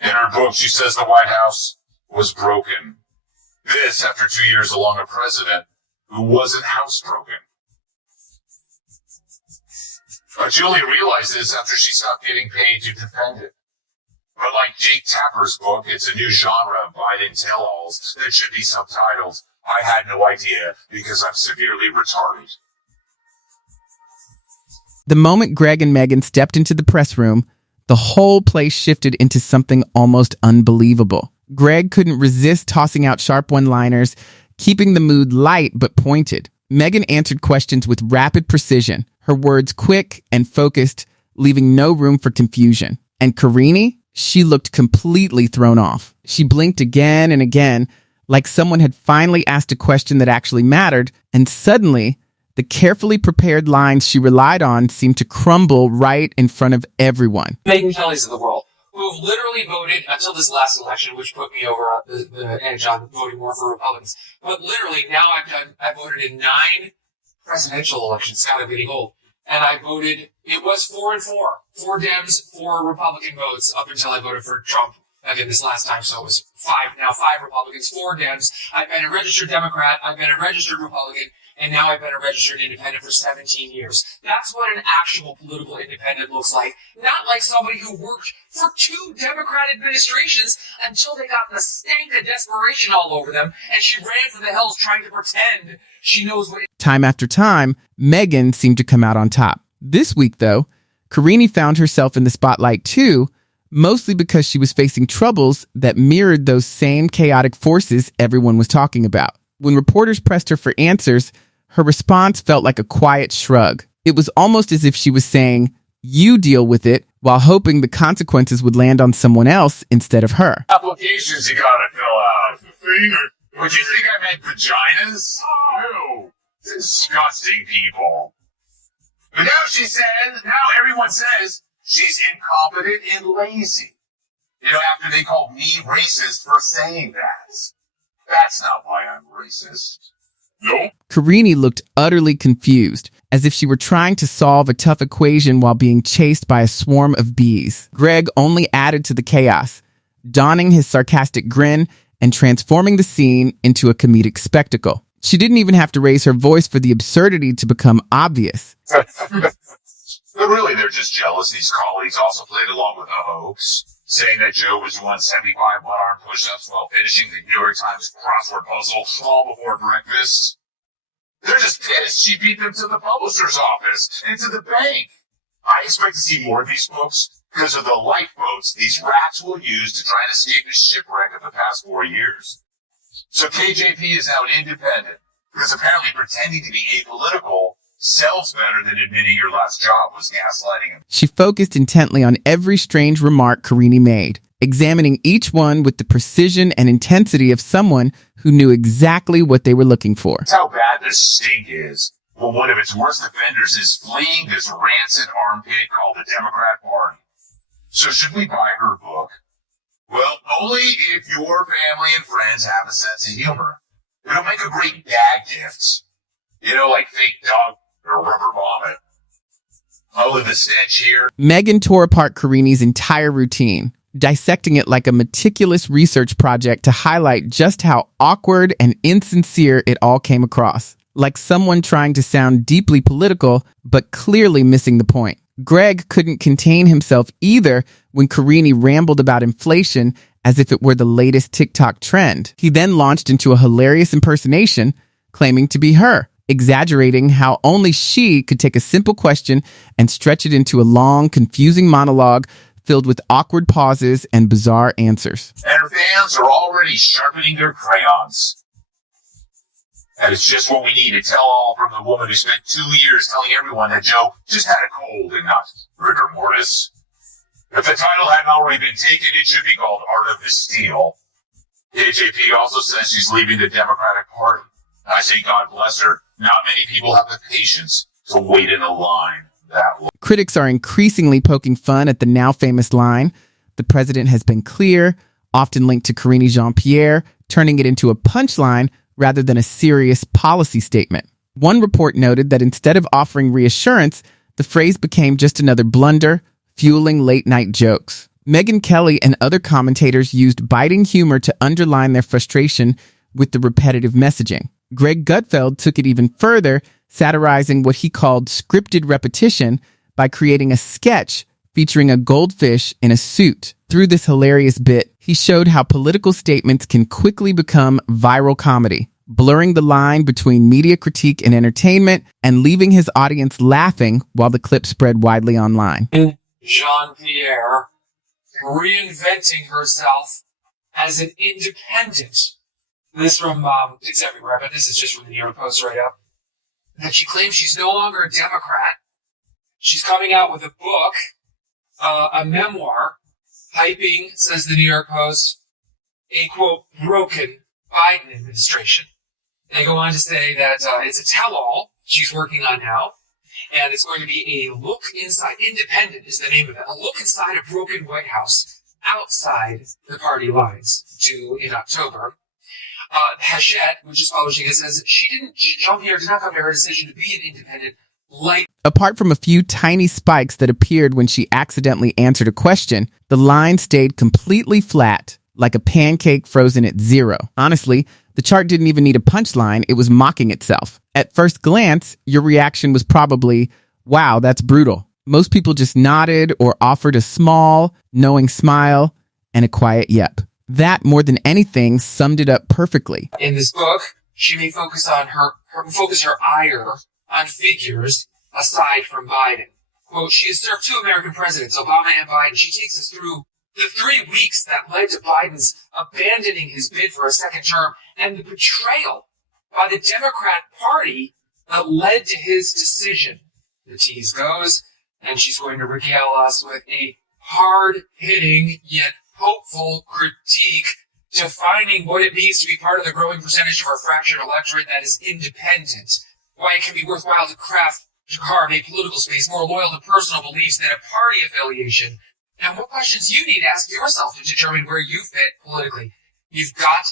In her book, she says the White House was broken. This after 2 years along a president who wasn't housebroken. But she only realized this after she stopped getting paid to defend it. But like Jake Tapper's book, it's a new genre of Biden tell-alls that should be subtitled, "I had no idea because I'm severely retarded." The moment Greg and Megyn stepped into the press room, the whole place shifted into something almost unbelievable. Greg couldn't resist tossing out sharp one-liners, keeping the mood light but pointed. Megyn answered questions with rapid precision, her words quick and focused, leaving no room for confusion. And Karine, she looked completely thrown off. She blinked again and again, like someone had finally asked a question that actually mattered, and suddenly, the carefully prepared lines she relied on seemed to crumble right in front of everyone. Megyn Kellys of the world, who have literally voted until this last election, which put me over the edge on voting more for Republicans. But literally, now I voted in 9 presidential elections. God, I'm getting old. And I voted, it was 4 and 4. 4 Dems, 4 Republican votes up until I voted for Trump again this last time. So it was 5 Republicans, 4 Dems. I've been a registered Democrat. I've been a registered Republican. And now I've been a registered independent for 17 years. That's what an actual political independent looks like. Not like somebody who worked for 2 Democrat administrations until they got the stank of desperation all over them, and she ran for the hills trying to pretend she knows what... Time after time, Megyn seemed to come out on top. This week, though, Karine found herself in the spotlight too, mostly because she was facing troubles that mirrored those same chaotic forces everyone was talking about. When reporters pressed her for answers, her response felt like a quiet shrug. It was almost as if she was saying, "You deal with it," while hoping the consequences would land on someone else instead of her. Applications you gotta fill out. Would you think I meant vaginas? Ew. Disgusting people. But now everyone says she's incompetent and lazy. You know, after they called me racist for saying that. That's not why I'm racist. Nope. Karine looked utterly confused, as if she were trying to solve a tough equation while being chased by a swarm of bees. Greg only added to the chaos, donning his sarcastic grin and transforming the scene into a comedic spectacle. She didn't even have to raise her voice for the absurdity to become obvious. But really, they're just jealous. These colleagues also played along with the hoax, saying that Joe was doing 75 one-arm push-ups while finishing the New York Times crossword puzzle all before breakfast. They're just pissed she beat them to the publisher's office and to the bank. I expect to see more of these books because of the lifeboats these rats will use to try and escape the shipwreck of the past 4 years. So KJP is now an independent, because apparently pretending to be apolitical sells better than admitting your last job was gaslighting him. She focused intently on every strange remark Karine made, examining each one with the precision and intensity of someone who knew exactly what they were looking for. That's how bad this stink is. Well, one of its worst offenders is fleeing this rancid armpit called the Democrat Party. So should we buy her book? Well, only if your family and friends have a sense of humor. It'll make a great gag gift. You know, like fake dog or rubber vomit. I'll leave the stench here. Megyn tore apart Karine's entire routine, dissecting it like a meticulous research project to highlight just how awkward and insincere it all came across. Like someone trying to sound deeply political, but clearly missing the point. Greg couldn't contain himself either when Karine rambled about inflation as if it were the latest TikTok trend. He then launched into a hilarious impersonation, claiming to be her, exaggerating how only she could take a simple question and stretch it into a long, confusing monologue filled with awkward pauses and bizarre answers. And her fans are already sharpening their crayons. And it's just what we need, a tell-all from the woman who spent 2 years telling everyone that Joe just had a cold and not rigor mortis. If the title hadn't already been taken, it should be called Art of the Steal. KJP also says she's leaving the Democratic Party. I say God bless her. Not many people have the patience to wait in a line that long. Critics are increasingly poking fun at the now famous line, "The president has been clear," often linked to Karine Jean-Pierre, turning it into a punchline rather than a serious policy statement. One report noted that instead of offering reassurance, the phrase became just another blunder, fueling late-night jokes. Megyn Kelly and other commentators used biting humor to underline their frustration with the repetitive messaging. Greg Gutfeld took it even further, satirizing what he called scripted repetition by creating a sketch featuring a goldfish in a suit. Through this hilarious bit, he showed how political statements can quickly become viral comedy, blurring the line between media critique and entertainment and leaving his audience laughing while the clip spread widely online. Jean-Pierre reinventing herself as an independent. This from, it's everywhere, but this is just from the New York Post right up. That she claims she's no longer a Democrat. She's coming out with a book, a memoir, hyping, says the New York Post, a, quote, broken Biden administration. They go on to say that it's a tell-all she's working on now, and it's going to be a look inside. Independent is the name of it. A look inside a broken White House outside the party lines, due in October. Hachette, which is publishing it, says Jean-Pierre did not come to her decision to be an independent like. Apart from a few tiny spikes that appeared when she accidentally answered a question, the line stayed completely flat, like a pancake frozen at 0. Honestly, the chart didn't even need a punchline, it was mocking itself. At first glance, your reaction was probably, wow, that's brutal. Most people just nodded or offered a small, knowing smile and a quiet yep. That, more than anything, summed it up perfectly. In this book, she may focus her ire on figures aside from Biden. Quote, she has served 2 American presidents, Obama and Biden. She takes us through the 3 weeks that led to Biden's abandoning his bid for a second term and the betrayal by the Democrat Party that led to his decision. The tease goes, and she's going to regale us with a hard-hitting yet hopeful critique defining what it means to be part of the growing percentage of our fractured electorate that is independent. Why it can be worthwhile to carve a political space more loyal to personal beliefs than a party affiliation, and what questions you need to ask yourself to determine where you fit politically. You've got...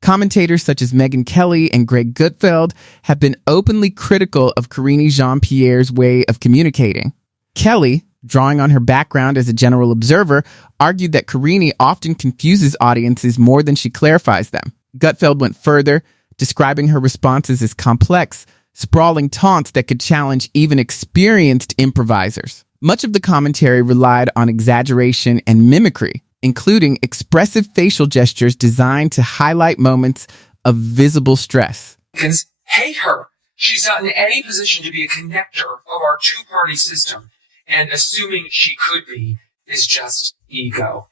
Commentators such as Megyn Kelly and Greg Gutfeld have been openly critical of Karine Jean-Pierre's way of communicating. Kelly, drawing on her background as a general observer, argued that Karine often confuses audiences more than she clarifies them. Gutfeld went further, describing her responses as complex, sprawling taunts that could challenge even experienced improvisers. Much of the commentary relied on exaggeration and mimicry, including expressive facial gestures designed to highlight moments of visible stress. Hate her. She's not in any position to be a connector of our two-party system, and assuming she could be is just ego.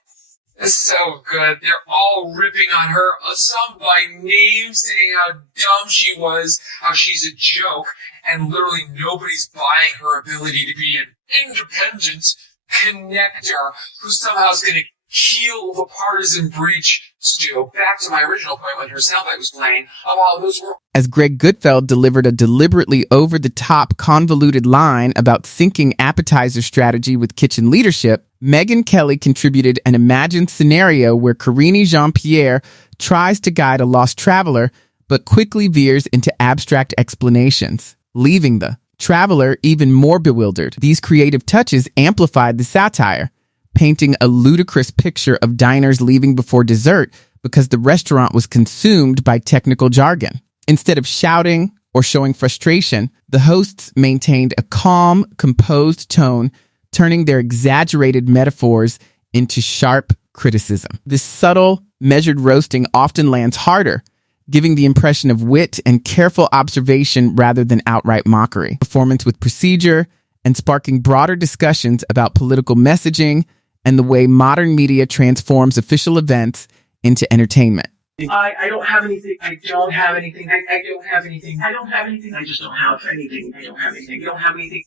It's so good. They're all ripping on her, some by name, saying how dumb she was, how she's a joke, and literally nobody's buying her ability to be an independent connector who somehow is going to heal the partisan breach. Stu, back to my original point when her soundbite was playing about those were... As Greg Gutfeld delivered a deliberately over-the-top convoluted line about syncing appetizer strategy with kitchen leadership, Megyn Kelly contributed an imagined scenario where Karine Jean-Pierre tries to guide a lost traveler but quickly veers into abstract explanations, leaving the traveler even more bewildered. These creative touches amplified the satire, painting a ludicrous picture of diners leaving before dessert because the restaurant was consumed by technical jargon. Instead of shouting or showing frustration, the hosts maintained a calm, composed tone, turning their exaggerated metaphors into sharp criticism. This subtle, measured roasting often lands harder, giving the impression of wit and careful observation rather than outright mockery. Performance with procedure and sparking broader discussions about political messaging and the way modern media transforms official events into entertainment. I don't have anything. I don't have anything. I don't have anything. I don't have anything. I just don't have anything. I don't have anything. You don't have anything.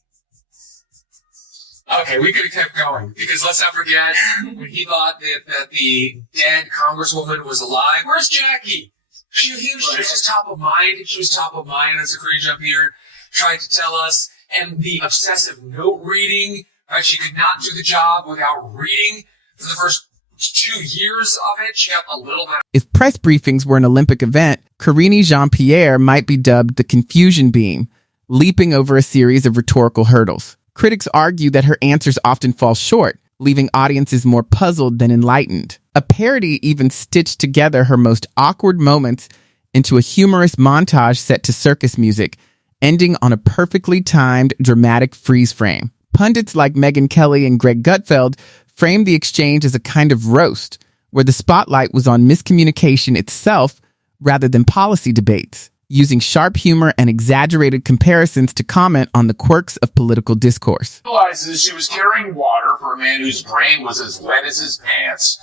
Okay, we could have kept going, because let's not forget when he thought that the dead congresswoman was alive. Where's Jackie? She was just top of mind. She was top of mind, as the Karine Jean-Pierre tried to tell us. And the obsessive note reading, right? She could not do the job without reading for the first 2 years of it. She got a little bit. If press briefings were an Olympic event, Karine Jean-Pierre might be dubbed the confusion beam, leaping over a series of rhetorical hurdles. Critics argue that her answers often fall short, leaving audiences more puzzled than enlightened. A parody even stitched together her most awkward moments into a humorous montage set to circus music, ending on a perfectly timed, dramatic freeze frame. Pundits like Megyn Kelly and Greg Gutfeld framed the exchange as a kind of roast, where the spotlight was on miscommunication itself rather than policy debates, using sharp humor and exaggerated comparisons to comment on the quirks of political discourse. Realizes she was carrying water for a man whose brain was as wet as his pants.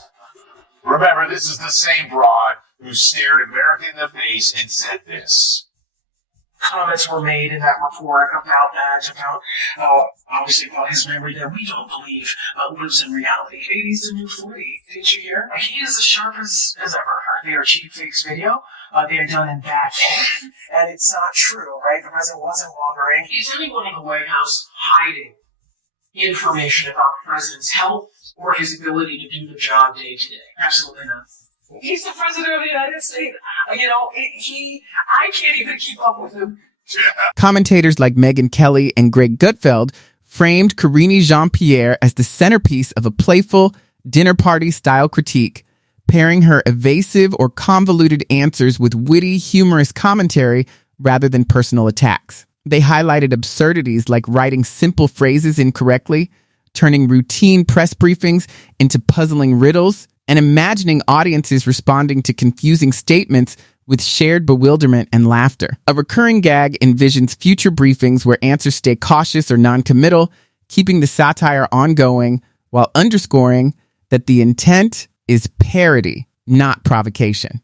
Remember, this is the same broad who stared America in the face and said this. Comments were made in that report about that, obviously about his memory that we don't believe lives in reality. 80's the new 40. Didn't you hear? He is as sharp as ever. They are cheap fakes video. They are done in bad faith, and it's not true, right? The president wasn't laundering. Is anyone in the White House hiding information about the president's health or his ability to do the job day to day? Absolutely not. He's the president of the United States. I can't even keep up with him. Commentators like Megyn Kelly and Greg Gutfeld framed Karine Jean-Pierre as the centerpiece of a playful, dinner party-style critique, pairing her evasive or convoluted answers with witty, humorous commentary rather than personal attacks. They highlighted absurdities like writing simple phrases incorrectly, turning routine press briefings into puzzling riddles, and imagining audiences responding to confusing statements with shared bewilderment and laughter. A recurring gag envisions future briefings where answers stay cautious or non-committal, keeping the satire ongoing while underscoring that the intent is parody, not provocation.